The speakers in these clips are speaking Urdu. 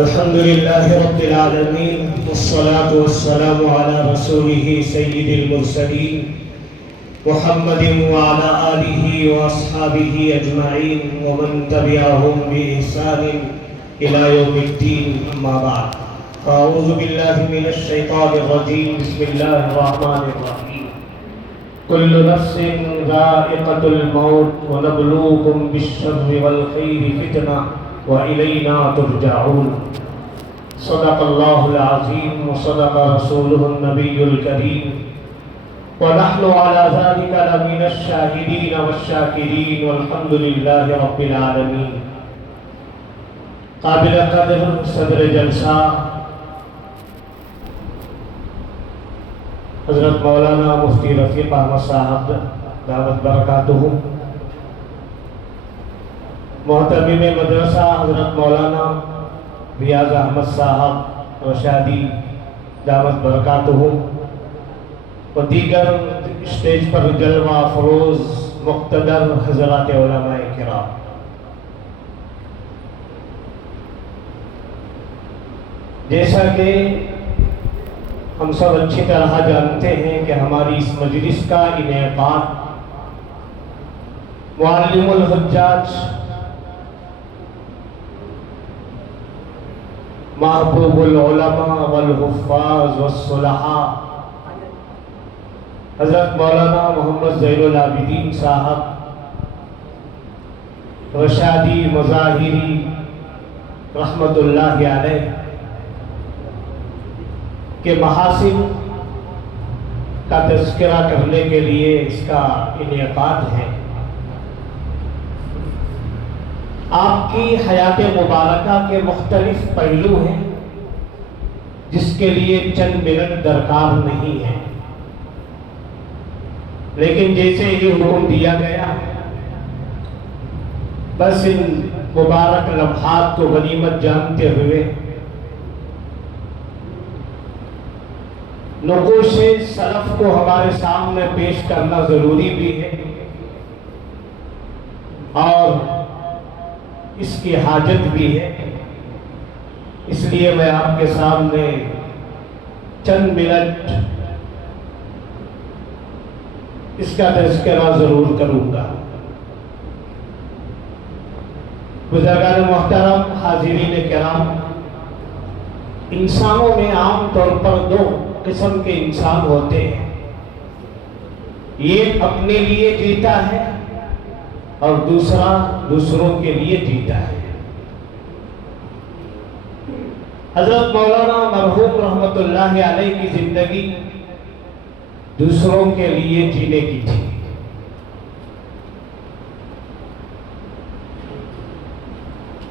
الحمد لله رب العالمين والصلاة والسلام على رسوله سيد المرسلين محمد وعلى آله وأصحابه أجمعين ومن تبعهم بإحسان إلى يوم الدين أما بعد فأعوذ بالله من الشيطان الرجيم بسم الله الرحمن الرحيم كل نفس ذائقة الموت ونبلوكم بالشر والخير فتنة وإلينا ترجعون صدق الله العظيم وصدق رسوله النبي الكريم ونحن على ذلك لمن الشاهدين والشاكرين والحمد لله رب العالمين. قابل قدر صدر جلسہ حضرت مولانا مفتی رفیق احمد صاحب دعوت برکاتہ، محتمم مدرسہ حضرت مولانا ریاض احمد صاحب رشادی دعوت برکاتہ، و دیگر اسٹیج پر جلوہ افروز مقتدر حضرات علماء کرام. جیسا کہ ہم سب اچھی طرح جانتے ہیں کہ ہماری اس مجلس کا انعقاد معلم الحجاج محبوب العلماء والحفاظ والصلحاء حضرت مولانا محمد زین العابدین صاحب رشادی مظاہری رحمت اللہ علیہ کے محاسن کا تذکرہ کرنے کے لیے اس کا انعقاد ہے. آپ کی حیات مبارکہ کے مختلف پہلو ہیں جس کے لیے چند منٹ درکار نہیں ہے، لیکن جیسے یہ حکم دیا گیا بس ان مبارک لمحات کو غنیمت جانتے ہوئے نقوش سلف کو ہمارے سامنے پیش کرنا ضروری بھی ہے اور اس کی حاجت بھی ہے. اس لیے میں آپ کے سامنے چند منٹ اس کا تذکرہ ضرور کروں گا. بزرگان محترم، حاضرین کرام، انسانوں میں عام طور پر دو قسم کے انسان ہوتے ہیں. ایک اپنے لیے جیتا ہے اور دوسرا دوسروں کے لیے جیتا ہے. حضرت مولانا مرحوم رحمت اللہ علیہ کی زندگی دوسروں کے لیے جینے کی تھی.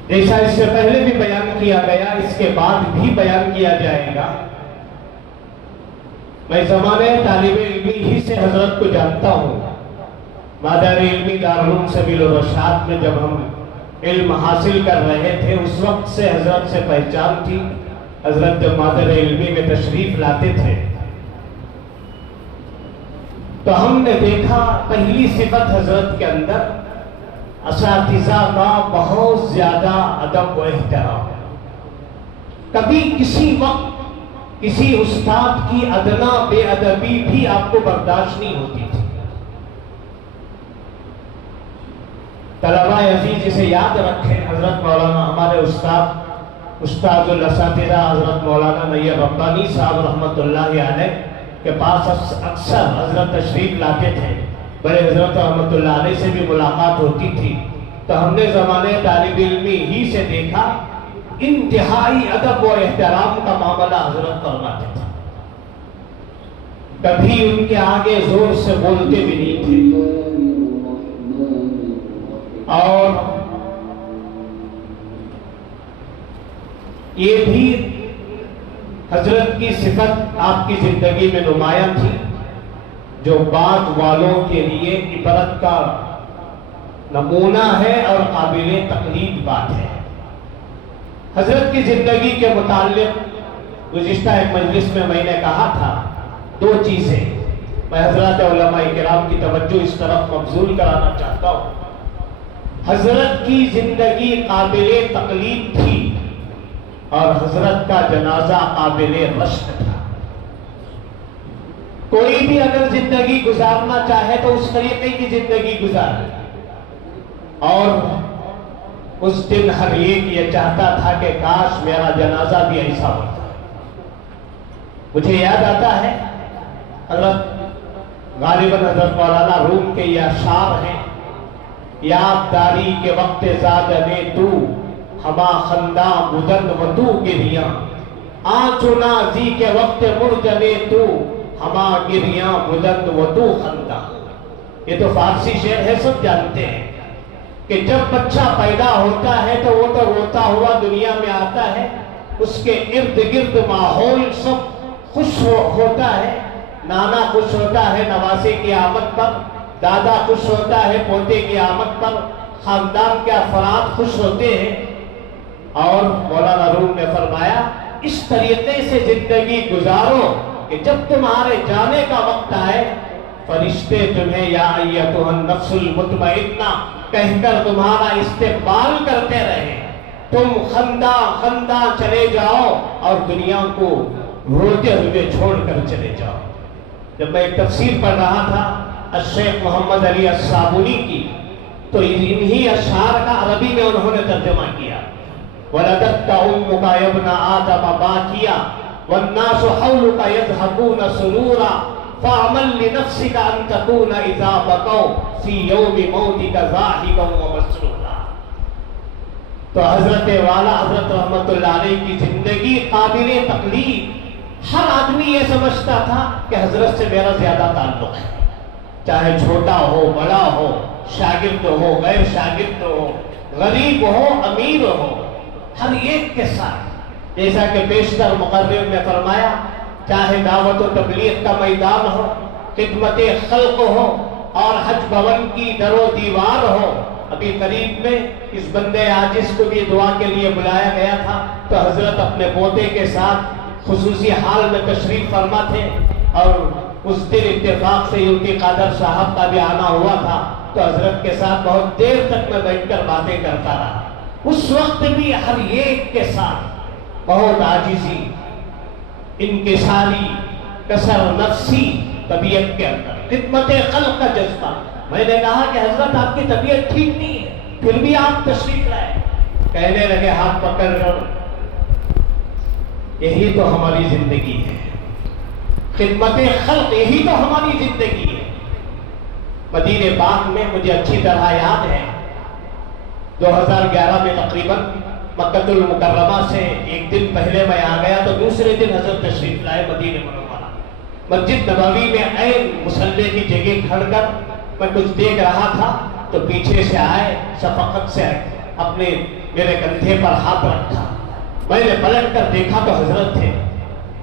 جیسا اس سے پہلے بھی بیان کیا گیا، اس کے بعد بھی بیان کیا جائے گا. میں زمانے طالب علمی ہی سے حضرت کو جانتا ہوں. مادر علمی دارالعلوم سبیل الرشاد میں جب ہم علم حاصل کر رہے تھے اس وقت سے حضرت سے پہچان تھی. حضرت جب مادر علمی میں تشریف لاتے تھے تو ہم نے دیکھا پہلی صفت حضرت کے اندر اساتذہ کا بہت زیادہ ادب و احترام. کبھی کسی وقت کسی استاد کی ادنا بے ادبی بھی آپ کو برداشت نہیں ہوتی تھی. طلبہ عزیز اسے یاد رکھیں، حضرت مولانا ہمارے استاد الاساتذہ حضرت مولانا نیر ربانی صاحب رحمت اللہ علیہ کے پاس اکثر حضرت تشریف لاتے تھے. بڑے حضرت رحمت اللہ علیہ سے بھی ملاقات ہوتی تھی تو ہم نے زمانے طالب علمی ہی سے دیکھا انتہائی ادب و احترام کا معاملہ حضرت فرماتے تھے. کبھی ان کے آگے زور سے بولتے بھی نہیں تھے. اور یہ بھی حضرت کی صفت آپ کی زندگی میں نمایاں تھی جو بعد والوں کے لیے عبرت کا نمونہ ہے اور قابل تقلید بات ہے. حضرت کی زندگی کے متعلق گزشتہ ایک مجلس میں میں نے کہا تھا دو چیزیں میں حضرات علماء کرام کی توجہ اس طرف مبذول کرانا چاہتا ہوں. حضرت کی زندگی قابل تقلید تھی اور حضرت کا جنازہ قابل رشک تھا۔ کوئی بھی اگر زندگی گزارنا چاہے تو اس طریقے کی زندگی گزارے، اور اس دن ہر ایک یہ چاہتا تھا کہ کاش میرا جنازہ بھی ایسا ہوتا۔ مجھے یاد آتا ہے حضرت غالباً حضرت مولانا روم کے یہ اشعار ہیں، یاد داری کے وقت زادنے تو ہما خنداں بدن و تو گریاں، آنچو نازی کے وقت مرجنے تو ہما گریاں بدن و تو خنداں۔ یہ تو فارسی شعر ہے، سب جانتے ہیں کہ جب بچہ پیدا ہوتا ہے تو وہ تو روتا ہوا دنیا میں آتا ہے، اس کے ارد گرد ماحول سب خوش ہوتا ہے، نانا خوش ہوتا ہے نواسے کی آمد پر، دادا خوش ہوتا ہے پوتے کی آمد پر، خاندان کے افراد خوش ہوتے ہیں۔ اور مولانا روم نے فرمایا اس طریقے سے زندگی گزارو کہ جب تمہارے جانے کا وقت آئے فرشتے تمہیں یا ایتھا النفس المطمئنہ کہہ کر تمہارا استقبال کرتے رہے، تم خندہ خندہ چلے جاؤ اور دنیا کو روتے ہوئے چھوڑ کر چلے جاؤ۔ جب میں ایک تفسیر پڑھ رہا تھا الشیخ محمد علی الصابونی کی، تو انہی اشعار کا عربی میں انہوں نے ترجمہ کیا، وَلَدَتْكَ أُمُّكَ يَا ابْنَ آدَمَ بَاكِيًا وَالنَّاسُ حَوْلُكَ يَضْحَكُونَ سُرُورًا فَاعْمَلْ لِنَفْسِكَ أَن تَكُونَ إِذَا بَكَوْا فِي يَوْمِ مَوْتِكَ ضَاحِكًا وَمَسْرُورًا۔ تو حضرت والا حضرت رحمت اللہ علیہ کی زندگی قابل تقلید، ہر آدمی یہ سمجھتا تھا کہ حضرت سے میرا زیادہ تعلق ہے، چاہے چھوٹا ہو بڑا ہو، شاگرد ہو غیر شاگرد ہو، غریب ہو امیر ہو، ہر ایک کے ساتھ۔ جیسا کہ بیشتر مقرر نے فرمایا، چاہے دعوت و تبلیغ کا میدان ہو، خدمت خلق ہو، اور حج بھون کی در و دیوار ہو۔ ابھی قریب میں اس بندے عاجز کو بھی دعا کے لیے بلایا گیا تھا، تو حضرت اپنے پوتے کے ساتھ خصوصی حال میں تشریف فرما تھے، اور اس دن اتفاق سے یوتی قادر صاحب کا بھی آنا ہوا تھا، تو حضرت کے ساتھ بہت دیر تک میں بیٹھ کر باتیں کرتا رہا۔ اس وقت بھی ہر ایک کے ساتھ بہت عاجزی، انکساری، کسر نفسی طبیعت کے اندر، خدمت خلق کا جذبہ۔ میں نے کہا کہ حضرت آپ کی طبیعت ٹھیک نہیں ہے، پھر بھی آپ تشریف لائے۔ کہنے لگے ہاتھ پکڑ کر، یہی تو ہماری زندگی ہے، خدمت خلق یہی تو ہماری زندگی ہے۔ مدینہ پاک میں مجھے اچھی طرح یاد ہے 2011 میں تقریباً مکہ المکرمہ سے ایک دن پہلے میں آ گیا، تو دوسرے دن حضرت تشریف لائے مدینہ منورہ، مسجد نبوی میں عین مصلی کی جگہ کھڑ کر میں کچھ دیکھ رہا تھا، تو پیچھے سے آئے، شفقت سے اپنے میرے کندھے پر ہاتھ رکھا، میں نے پلٹ کر دیکھا تو حضرت تھے،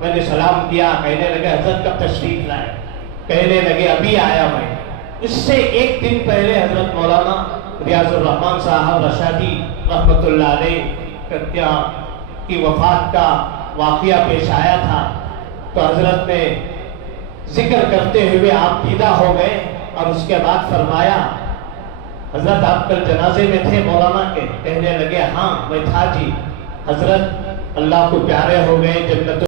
میں نے سلام کیا، کہنے لگے حضرت کب تشریف لائے؟ کہنے لگے ابھی آیا میں۔ اس سے ایک دن پہلے حضرت مولانا ریاض الرحمن صاحب رشادی رحمت اللہ علیہ کی وفات کا واقعہ پیش آیا تھا، تو حضرت نے ذکر کرتے ہوئے آپ دیدہ ہو گئے، اور اس کے بعد فرمایا حضرت آپ کل جنازے میں تھے مولانا کے؟ کہنے لگے ہاں میں تھا جی۔ حضرت اللہ کو پیارے ہو گئے، جنت